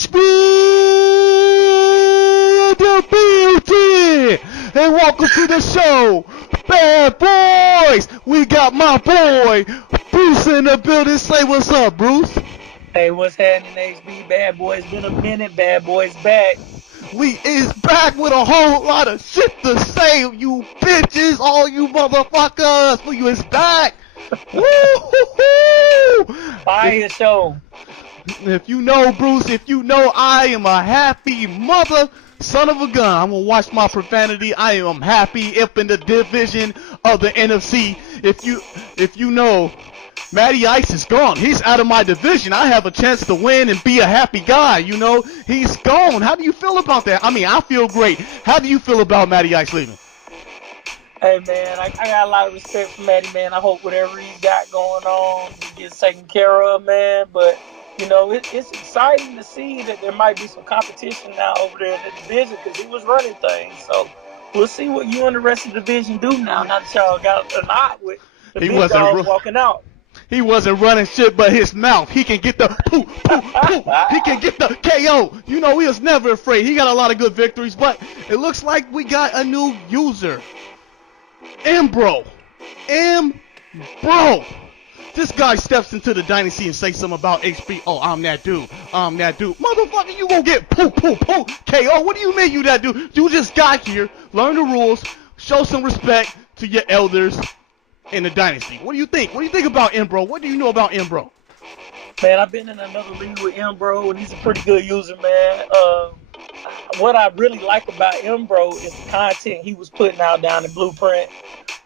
HB the beauty, and welcome to the show, Bad Boys. We got my boy Bruce in the building. Say what's up, Bruce. Hey, what's happening, HB? Bad Boys, been a minute. Bad Boys back. We is back with a whole lot of shit to say, you bitches, all you motherfuckers. For you is back. Woo-hoo-hoo. Fire show. If you know Bruce, if you know I am a happy mother son of a gun. I'm gonna watch my profanity. I am happy if in the division of the NFC. If you know, Matty Ice is gone. He's out of my division. I have a chance to win and be a happy guy. You know, he's gone. How do you feel about that? I mean, I feel great. How do you feel about Matty Ice leaving? Hey, man, I got a lot of respect for Matty, man. I hope whatever he's got going on, he gets taken care of, man. But, you know, it's exciting to see that there might be some competition now over there in the division because he was running things. So we'll see what you and the rest of the division do now that y'all got a knot with the big dog walking out. He wasn't running shit but his mouth. He can get the poo, poo, poo. He can get the KO. You know, he was never afraid. He got a lot of good victories, but it looks like we got a new user. Mbro. This guy steps into the dynasty and says something about HP. Oh, I'm that dude. Motherfucker, you gonna get poo, poo, poo, KO. What do you mean you that dude? You just got here, learn the rules, show some respect to your elders in the dynasty. What do you think? What do you think about Mbro? What do you know about Mbro? Man, I've been in another league with Mbro, and he's a pretty good user, man. What I really like about Mbro is the content he was putting out down in Blueprint.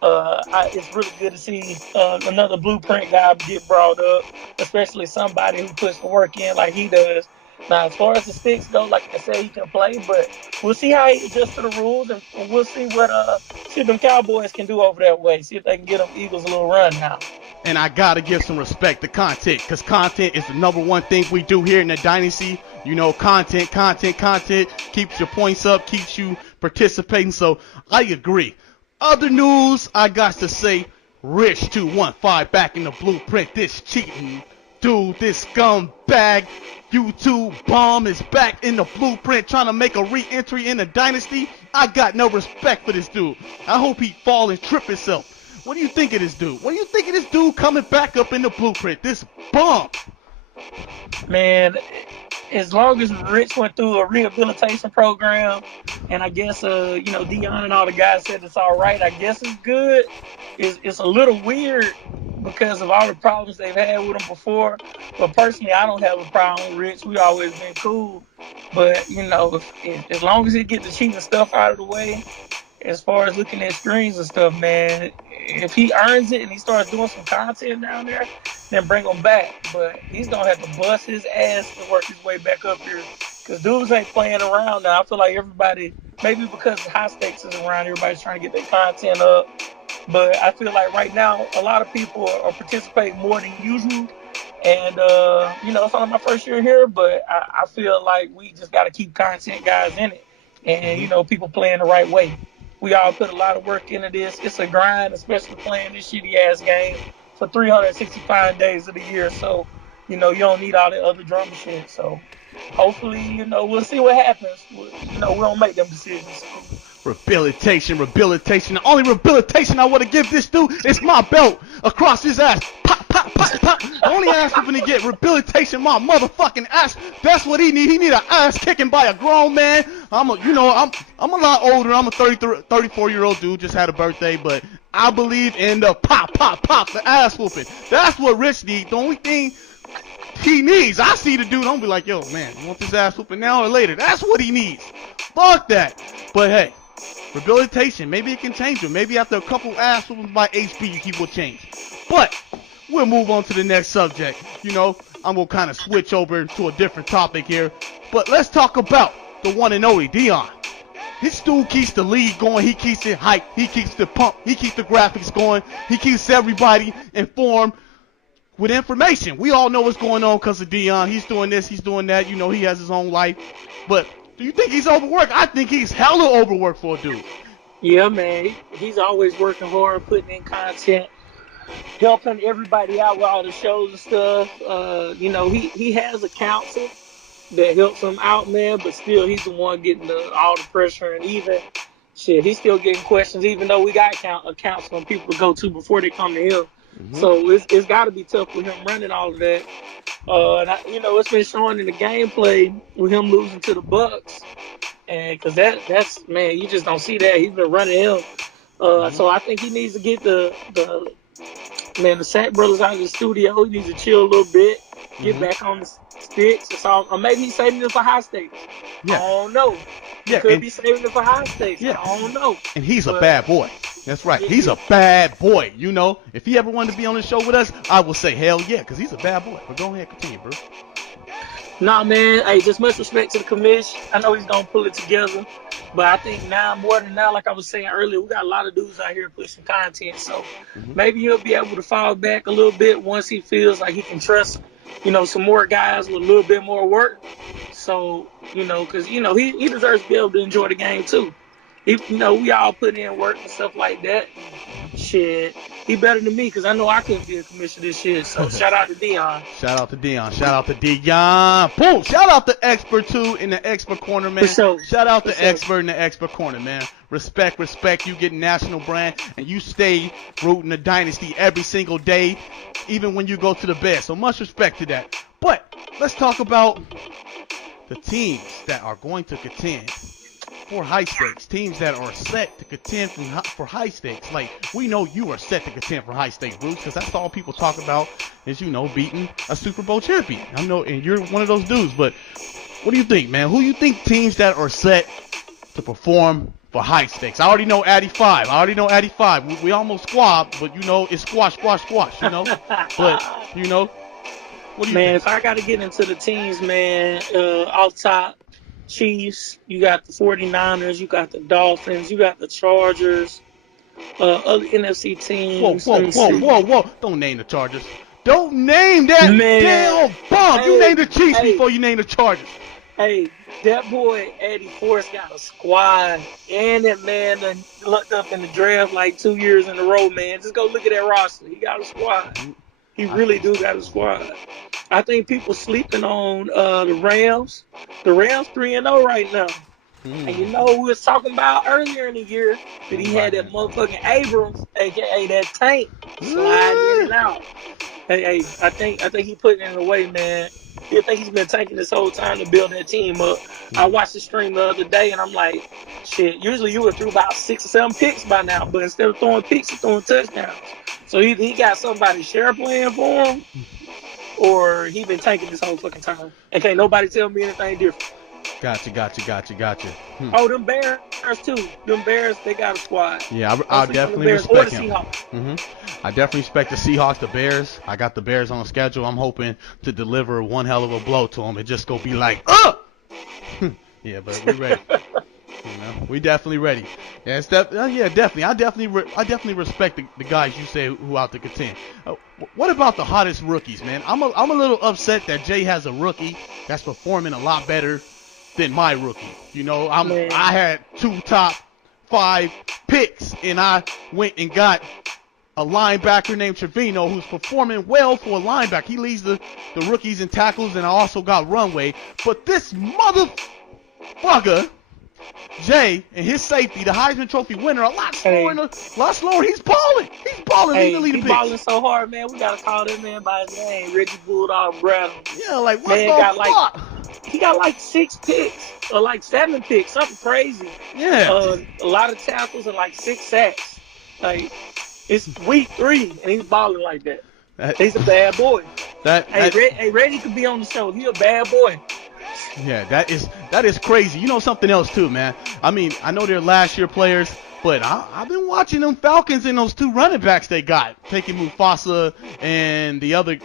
It's really good to see another Blueprint guy get brought up, especially somebody who puts the work in like he does. Now, as far as the sticks go, like I said, he can play, but we'll see how he adjusts to the rules, and we'll see what them Cowboys can do over that way. See if they can get them Eagles a little run now. And I gotta give some respect to content, because content is the number one thing we do here in the dynasty. You know, content keeps your points up, keeps you participating. So I agree. Other news, I got to say, Rich 215 back in the Blueprint. This cheating dude, this scumbag YouTube bomb is back in the Blueprint trying to make a re-entry in the dynasty. I got no respect for this dude. I hope he fall and trip himself. What do you think of this dude? What do you think of this dude coming back up in the Blueprint? This bum. Man, as long as Rich went through a rehabilitation program, and I guess Dion and all the guys said it's all right, I guess it's good. It's a little weird because of all the problems they've had with him before. But personally, I don't have a problem with Rich. We always been cool. But you know, if as long as he get the cheating stuff out of the way, as far as looking at screens and stuff, man, if he earns it and he starts doing some content down there, then bring him back. But he's going to have to bust his ass to work his way back up here. Because dudes ain't playing around now. I feel like everybody, maybe because high stakes is around, everybody's trying to get their content up. But I feel like right now, a lot of people are participating more than usual. And, it's only my first year here, but I feel like we just got to keep content guys in it. And, people playing the right way. We all put a lot of work into this. It's a grind, especially playing this shitty-ass game for 365 days of the year. So, you don't need all the other drama shit. So, hopefully, we'll see what happens. We don't make them decisions. Rehabilitation. The only rehabilitation I want to give this dude is my belt across his ass. Pop, pop, pop, pop. The only ass whooping to get rehabilitation, my motherfucking ass. That's what he need. He need an ass kicking by a grown man. I'm a lot older. I'm a 34-year-old dude. Just had a birthday, but I believe in the pop, the ass whooping. That's what Rich needs. The only thing he needs. I see the dude. I'm be like, yo, man, you want this ass whooping now or later? That's what he needs. Fuck that. But hey, rehabilitation, maybe it can change him. Maybe after a couple ass whoopings by HB, he will change. But we'll move on to the next subject. I'm going to kind of switch over to a different topic here. But let's talk about the one and only Dion. This dude keeps the league going. He keeps it hyped. He keeps the pump. He keeps the graphics going. He keeps everybody informed with information. We all know what's going on because of Dion. He's doing this. He's doing that. He has his own life. But do you think he's overworked? I think he's hella overworked for a dude. Yeah, man. He's always working hard, putting in content, helping everybody out with all the shows and stuff. He has a council that helps him out, man. But still, he's the one getting all the pressure, and even shit, he's still getting questions, even though we got accounts from people to go to before they come to him. So it's got to be tough with him running all of that. And it's been showing in the gameplay with him losing to the Bucks, and because that's man, you just don't see that. He's been running him. So I think he needs to get the Sack brothers out of the studio. He needs to chill a little bit, get back on the sticks. Or maybe he's saving it for high stakes. Yeah. I don't know. He could be saving it for high stakes. Yeah. I don't know. And he's a bad boy. That's right. He's a bad boy. You know, if he ever wanted to be on the show with us, I will say hell yeah, because he's a bad boy. But go ahead, continue, bro. Nah, man. Hey, just much respect to the commission. I know he's gonna pull it together, but I think now more than now, like I was saying earlier, we got a lot of dudes out here pushing content. So maybe he'll be able to fall back a little bit once he feels like he can trust, some more guys with a little bit more work. So, because he deserves to be able to enjoy the game too. We all put in work and stuff like that. Shit, he better than me because I know I couldn't be a commissioner this shit. So shout out to Dion. Shout out to Dion. Shout out to Dion. Boom. Shout out to Expert too in the Expert Corner, man. Sure. Shout out to Expert in the Expert Corner, man. Respect. You get national brand and you stay rooting the dynasty every single day, even when you go to the bed. So much respect to that. But let's talk about the teams that are going to contend for high stakes, teams that are set to contend for high stakes. Like, we know you are set to contend for high stakes, Bruce, because that's all people talk about is, beating a Super Bowl champion. I know, and you're one of those dudes, but what do you think, man? Who you think teams that are set to perform for high stakes? I already know Addy 5. We almost squab, but it's squash, but, what do you think? If I got to get into the teams, man, off top, Chiefs, you got the 49ers, you got the Dolphins, you got the Chargers, other NFC teams. Whoa. Don't name the Chargers. Don't name that damn bomb. You named the Chiefs before you named the Chargers. Hey, that boy Eddie Force got a squad, and that man done looked up in the draft like 2 years in a row, man. Just go look at that roster. He got a squad. He really do got a squad. I think people sleeping on the Rams. The Rams 3-0 right now. And we was talking about earlier in the year that he had that motherfucking Abrams, aka that tank, sliding in and out. Hey, I think he putting it away, man. I think he's been taking this whole time to build that team up. I watched the stream the other day, and I'm like, shit, usually you would throw about 6 or 7 picks by now, but instead of throwing picks, he's throwing touchdowns. So he got somebody share playing for him, or he been tanking this whole fucking time. And can't nobody tell me anything different. Gotcha. Oh, them Bears too. Them Bears, they got a squad. Yeah, I definitely respect him. Seahawks. I definitely respect the Seahawks, the Bears. I got the Bears on the schedule. I'm hoping to deliver one hell of a blow to them. It just go be like, yeah, but we ready. We definitely ready. Yeah, definitely. I definitely respect the guys you say who out to contend. What about the hottest rookies, man? I'm a little upset that Jay has a rookie that's performing a lot better than my rookie. I had 2 top 5 picks, and I went and got a linebacker named Trevino who's performing well for a linebacker. He leads the rookies in tackles, and I also got runway. But this motherfucker, Jay, and his safety, the Heisman Trophy winner, a lot slower. He's balling. He's balling so hard, man. We gotta call that man by his name, Reggie Bulldog Brown. Yeah, like what the fuck? He got like 6 picks or like 7 picks, something crazy. Yeah. A lot of tackles and like 6 sacks. Like, it's week 3 and he's balling like that. He's a bad boy. Reggie could be on the show. He a bad boy. Yeah, that is crazy. You know something else too, man. I mean, I know they're last year players, but I've been watching them Falcons and those 2 running backs they got, taking Mufasa and the other.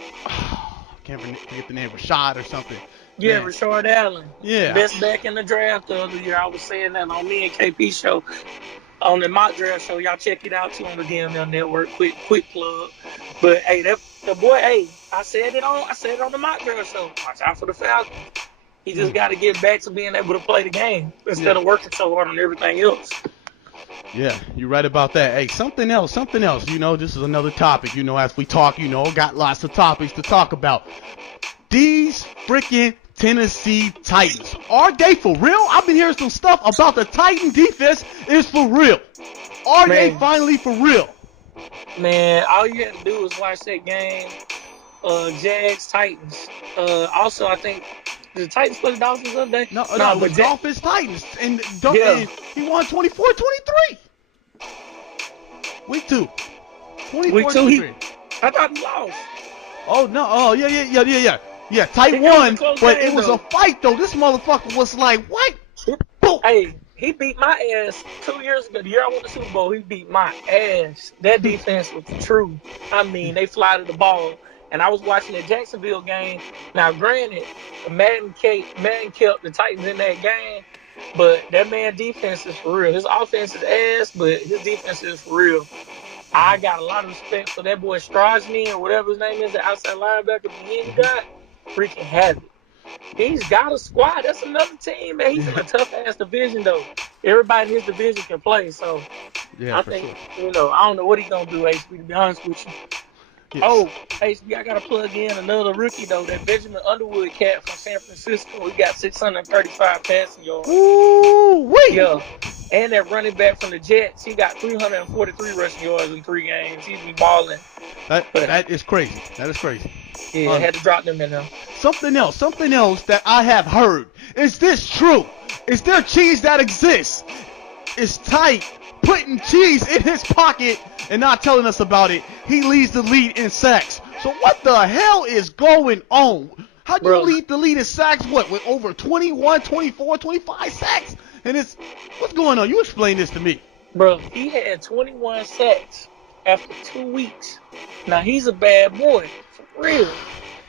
Can't forget the name, Rashad or something. Yeah, man. Rashard Allen. Yeah. Best back in the draft the other year. I was saying that on me and KP show, on the mock draft show. Y'all check it out too on the DML Network. Quick plug. But hey, the boy. Hey, I said it on the mock draft show. Watch out for the Falcons. He just got to get back to being able to play the game instead of working so hard on everything else. Yeah, you're right about that. Hey, something else. This is another topic. As we talk, got lots of topics to talk about. These freaking Tennessee Titans. Are they for real? I've been hearing some stuff about the Titan defense is for real. Are they finally for real? Man, all you had to do was watch that game, Jags Titans. Also, I think the Titans play the Dolphins the other day. No, but Dolphins Titans and he won 24-23. Week 2. 24-23. I thought he lost. Oh no! Oh yeah. Yeah, tight one, but it was a fight though. This motherfucker was like, what? Hey, he beat my ass 2 years ago. The year I won the Super Bowl, he beat my ass. That defense was true. I mean, they fly to the ball. And I was watching the Jacksonville game. Now, granted, Madden kept the Titans in that game, but that man defense is for real. His offense is ass, but his defense is for real. I got a lot of respect for that boy Strasny or whatever his name is, the outside linebacker he got. Freaking have it. He's got a squad. That's another team, man. He's in a tough-ass division, though. Everybody in his division can play, so I think, I don't know what he's going to do, HB, to be honest with you. Yes. Oh, HB, I got to plug in another rookie, though, that Benjamin Underwood cat from San Francisco. He got 635 passing yards. Ooh-wee! Yeah. And that running back from the Jets, he got 343 rushing yards in 3 games. He's been balling. That is crazy. That is crazy. Yeah, I had to drop them in there. Something else that I have heard. Is this true? Is there cheese that exists? Is Tight putting cheese in his pocket and not telling us about it? He leads the lead in sacks. So what the hell is going on? How do you lead the lead in sacks? What, with over 21, 24, 25 sacks? And what's going on? You explain this to me. Bro, he had 21 sacks after 2 weeks. Now, he's a bad boy. For real.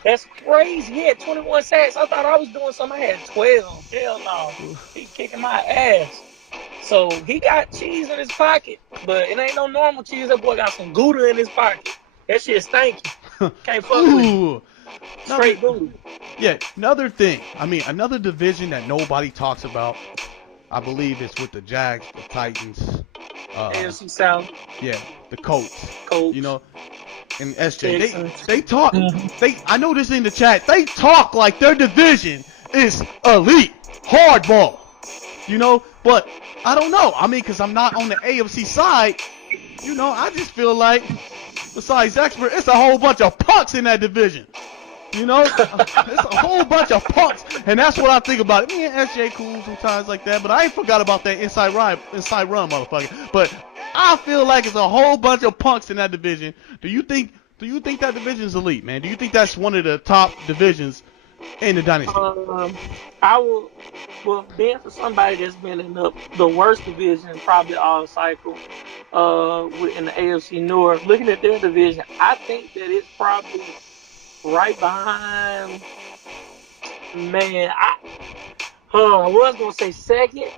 That's crazy. He had 21 sacks. I thought I was doing something. I had 12. Hell no. He's kicking my ass. So, he got cheese in his pocket. But it ain't no normal cheese. That boy got some Gouda in his pocket. That shit stinky. Can't fuck with it. Straight Gouda. Yeah, another thing. I mean, another division that nobody talks about. I believe it's with the Jags, the Titans. AFC South. Yeah, the Colts. Colts. You know, and SJ, they talk. I know this in the chat. They talk like their division is elite, hardball. You know, but I don't know. I mean, because I'm not on the AFC side. You know, I just feel like, besides expert, it's a whole bunch of punks in that division. You know, it's a whole bunch of punks, and that's what I think about it. Me and SJ cool sometimes like that, but I ain't forgot about that inside run, motherfucker. But I feel like it's a whole bunch of punks in that division. Do you think that division is elite, man? Do you think that's one of the top divisions in the dynasty? I will. Well, being for somebody that's been in the worst division probably all cycle, in the AFC North, looking at their division, I think that it's probably right behind, man, I was going to say second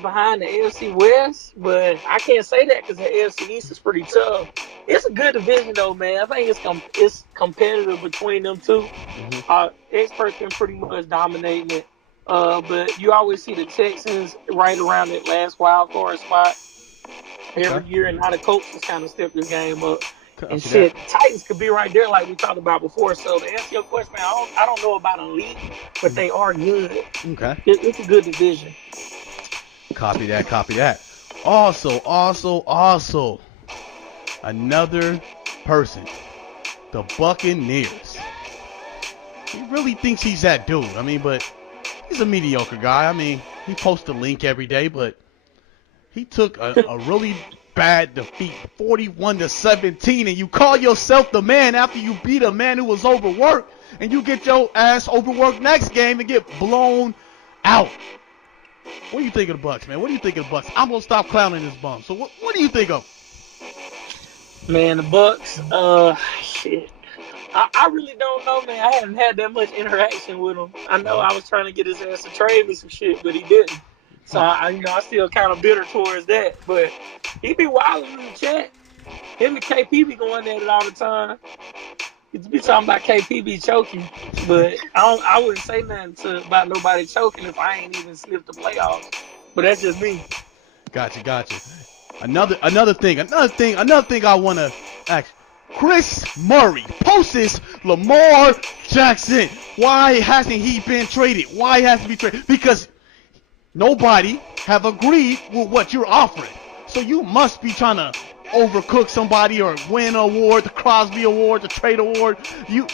behind the AFC West, but I can't say that because the AFC East is pretty tough. It's a good division, though, man. I think it's competitive between them two. Experts been pretty much dominating it, but you always see the Texans right around that last wild card spot every year, and how the Colts just kind of step this game up. And shit, Titans could be right there like we talked about before. So to answer your question, man, I don't know about elite, but they are good. Okay. It's a good division. Copy that. Also, another person, the Buccaneers. He really thinks he's that dude. I mean, but he's a mediocre guy. I mean, he posts a link every day, but he took a really bad defeat, 41-17, and you call yourself the man after you beat a man who was overworked, and you get your ass overworked next game and get blown out. What do you think of the Bucs, man? What do you think of the Bucs? I'm gonna stop clowning this bum. So what do you think of? Man, the Bucs, shit. I really don't know, man. I haven't had that much interaction with him. I know I was trying to get his ass to trade me some shit, but he didn't. So, I still kind of bitter towards that. But he be wilding in the chat. Him and KP be going at it all the time. He be talking about KP be choking. But I wouldn't say nothing about nobody choking if I ain't even sniffed the playoffs. But that's just me. Gotcha. Another thing I want to ask. Chris Murray posts this Lamar Jackson. Why hasn't he been traded? Why hasn't he been traded? Because nobody have agreed with what you're offering. So you must be trying to overcook somebody or win an award, the Crosby Award, the trade award. You're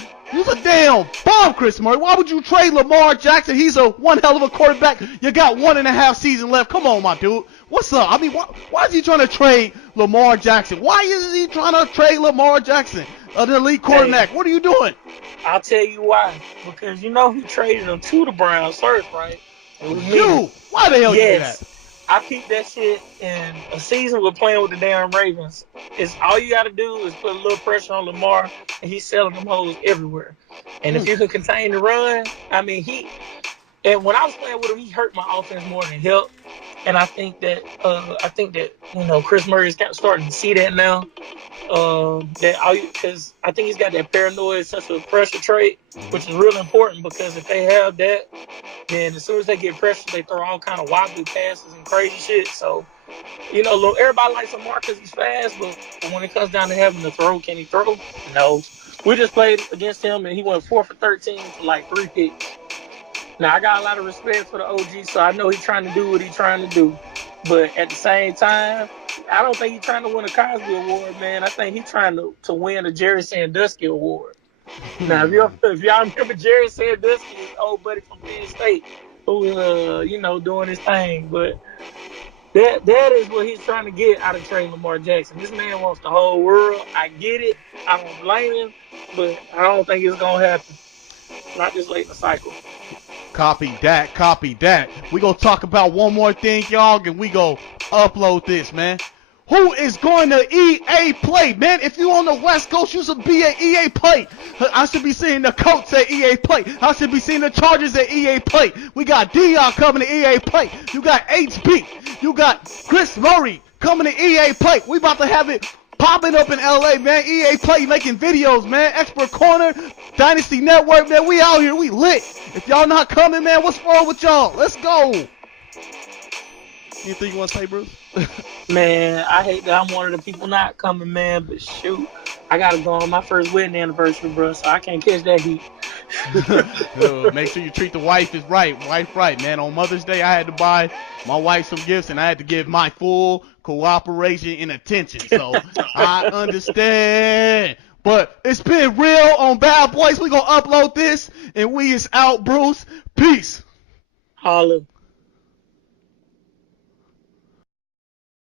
a damn bomb, Chris Murray. Why would you trade Lamar Jackson? He's a one hell of a quarterback. You got 1.5 seasons left. Come on, my dude. What's up? I mean, why is he trying to trade Lamar Jackson? Why is he trying to trade Lamar Jackson, an elite quarterback? What are you doing? I'll tell you why. Because you know who traded him to the Browns first, right? It was you. Why the hell you did that? I peeped that shit in a season with playing with the damn Ravens. It's all you got to do is put a little pressure on Lamar, and he's selling them hoes everywhere. And if you can contain the run, I mean, and when I was playing with him, he hurt my offense more than help. And I think that Chris Murray is kind of starting to see that now. Because I think he's got that paranoid sense of pressure trait, which is real important because if they have that, then as soon as they get pressure, they throw all kind of wobbly passes and crazy shit. So, everybody likes Lamar because he's fast, but when it comes down to having to throw, can he throw? No. We just played against him, and he went 4 for 13 for like 3 picks. Now, I got a lot of respect for the OG, so I know he's trying to do what he's trying to do. But at the same time, I don't think he's trying to win a Cosby Award, man. I think he's trying to win a Jerry Sandusky Award. Now, if y'all remember Jerry Sandusky, his old buddy from Penn State, who was, doing his thing. But that is what he's trying to get out of trading Lamar Jackson. This man wants the whole world. I get it. I don't blame him. But I don't think it's going to happen. Not this late in the cycle. Copy that. We gonna talk about one more thing, y'all, and we go upload this, man. Who is going to EA Play, man? If you on the West Coast, you should be at EA Play. I should be seeing the Colts at EA Play. I should be seeing the Chargers at EA Play. We got Dion coming to EA Play. You got HB. You got Chris Murray coming to EA Play. We about to have it popping up in LA, man. EA Play making videos, man. Expert Corner, Dynasty Network, man. We out here. We lit. If y'all not coming, man, what's wrong with y'all? Let's go. Anything you want to say, Bruce? Man, I hate that I'm one of the people not coming, man. But shoot, I got to go on my first wedding anniversary, bro. So I can't catch that heat. Make sure you treat the wife right, man. On Mother's Day, I had to buy my wife some gifts, and I had to give my full cooperation and attention. So I understand. But it's been real on Bad Boys. We gonna upload this, and we is out, Bruce. Peace. Holla.